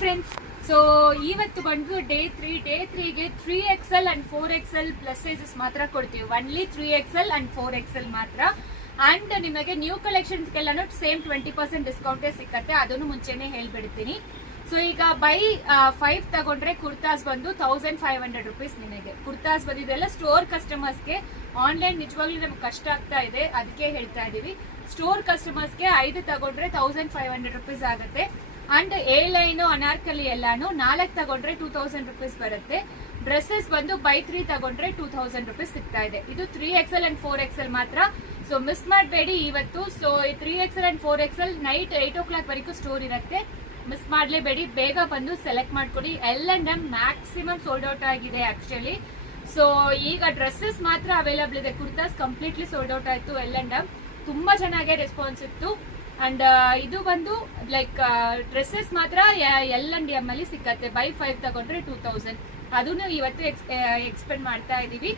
Friends, so ಇವತ್ತು ಬಂದು day 3ಗೆ 3XL and 4XL plus sizes ಮಾತ್ರ ಕೊಡ್ತೀವಿ. ಒನ್ಲಿ 3XL ಅಂಡ್ 4XL ಮಾತ್ರ. ಅಂಡ್ ನಿಮಗೆ ನ್ಯೂ ಕಲೆಕ್ಷನ್ಸ್ಗೆಲ್ಲಾನು ಸೇಮ್ 20% ಡಿಸ್ಕೌಂಟೇ ಸಿಕ್ಕತ್ತೆ. ಅದನ್ನು ಮುಂಚೆನೆ ಹೇಳ್ಬಿಡ್ತೀನಿ. ಸೊ ಈಗ ಬೈ 5 ತಗೊಂಡ್ರೆ ಕುರ್ತಾಸ್ ಬಂದು 1500 ರುಪೀಸ್. ನಿಮಗೆ ಕುರ್ತಾಸ್ ಬಂದಿದೆಲ್ಲ ಸ್ಟೋರ್ ಕಸ್ಟಮರ್ಸ್ಗೆ. ಆನ್ಲೈನ್ ನಿಜವಾಗ್ಲೂ ನಮ್ಗೆ ಕಷ್ಟ ಆಗ್ತಾ ಇದೆ, ಅದಕ್ಕೆ ಹೇಳ್ತಾ ಇದೀವಿ. ಸ್ಟೋರ್ ಕಸ್ಟಮರ್ಸ್ಗೆ 5 ತಗೊಂಡ್ರೆ 1500 ರುಪೀಸ್ ಆಗುತ್ತೆ. ಅಂಡ್ ಎ ಲೈನ್ ಅನಾರ್ಕಲಿ ಎಲ್ಲಾನು 4 ತಗೊಂಡ್ರೆ 2000 ರುಪೀಸ್ ಬರುತ್ತೆ. ಡ್ರೆಸ್ಸಸ್ ಬಂದು ಬೈ 3 ತಗೊಂಡ್ರೆ 2000 ರುಪೀಸ್ ಸಿಗ್ತಾ ಇದೆ. ಇದು 3XL ಅಂಡ್ 4XL ಮಾತ್ರ. ಸೊ ಮಿಸ್ ಮಾಡಬೇಡಿ ಇವತ್ತು. So 3XL and 4XL night 8 o'clock ವರೆಗೂ ಸ್ಟೋರ್ ಇರುತ್ತೆ. ಮಿಸ್ ಮಾಡಲೇಬೇಡಿ, ಬೇಗ ಬಂದು ಸೆಲೆಕ್ಟ್ ಮಾಡ್ಕೊಡಿ. L&M ಮ್ಯಾಕ್ಸಿಮಮ್ ಸೋಲ್ಡ್ ಔಟ್ ಆಗಿದೆ ಆಕ್ಚುಲಿ. ಸೊ ಈಗ ಡ್ರೆಸ್ಸಸ್ ಮಾತ್ರ ಅವೈಲಬಲ್ ಇದೆ. ಕುರ್ತಾಸ್ ಕಂಪ್ಲೀಟ್ಲಿ ಸೋಲ್ಡ್ ಔಟ್ ಆಯ್ತು. L&M ತುಂಬಾ ಚೆನ್ನಾಗಿ ರೆಸ್ಪಾನ್ಸ್ ಇತ್ತು. ಅಂಡ್ ಇದು ಬಂದು ಲೈಕ್ ಡ್ರೆಸ್ಸಸ್ ಮಾತ್ರ L&M ಅಲ್ಲಿ ಸಿಕ್ಕತ್ತೆ. ಬೈ 5 ತಗೊಂಡ್ರೆ 2000. ಅದನ್ನು ಇವತ್ತು ಎಕ್ಸ್ಪೆಂಡ್ ಮಾಡ್ತಾ ಇದೀವಿ.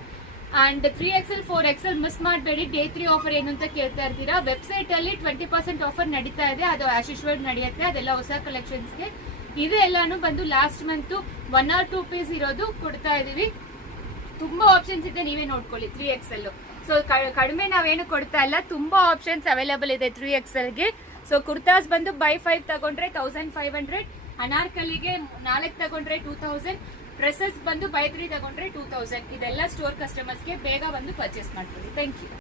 ಅಂಡ್ 3XL 4XL ಮಿಸ್ ಮಾಡಬೇಡಿ. ಡೇ 3 ಆಫರ್ ಏನು ಅಂತ ಕೇಳ್ತಾ ಇರ್ತೀರಾ. ವೆಬ್ಸೈಟ್ ಅಲ್ಲಿ 20% ಆಫರ್ ನಡೀತಾ ಇದೆ. ಅದು ಆಸ್ ಯೂಶುವಲ್ ನಡೆಯುತ್ತೆ. ಅದೆಲ್ಲ ಹೊಸ ಕಲೆಕ್ಷನ್ಸ್ಗೆ. ಇದು ಎಲ್ಲಾನು ಬಂದು ಲಾಸ್ಟ್ ಮಂತ್ 1 or 2 ಪೀಸ್ ಇರೋದು ಕೊಡ್ತಾ ಇದೀವಿ. ತುಂಬಾ ಆಪ್ಷನ್ಸ್ ಇದೆ, ನೀವೇ ನೋಡ್ಕೊಳ್ಳಿ 3XL. ಸೊ ಕಡಿಮೆ ನಾವೇನು ಕೊಡ್ತಾ ಇಲ್ಲ, ತುಂಬಾ ಆಪ್ಷನ್ಸ್ ಅವೈಲೇಬಲ್ ಇದೆ 3XLಗೆ. ಸೊ ಕುರ್ತಾಸ್ ಬಂದು ಬೈ 5 ತಗೊಂಡ್ರೆ 1500, ಅನಾರ್ಕಲಿಗೆ 4 ತಗೊಂಡ್ರೆ 2000, ಡ್ರೆಸ್ಸಸ್ ಬಂದು ಬೈ 3 ತಗೊಂಡ್ರೆ 2000. ಇದೆಲ್ಲ ಸ್ಟೋರ್ ಕಸ್ಟಮರ್ಸ್ಗೆ. ಬೇಗ ಬಂದು ಪರ್ಚೇಸ್ ಮಾಡ್ಕೊಳ್ಳಿ. Thank you.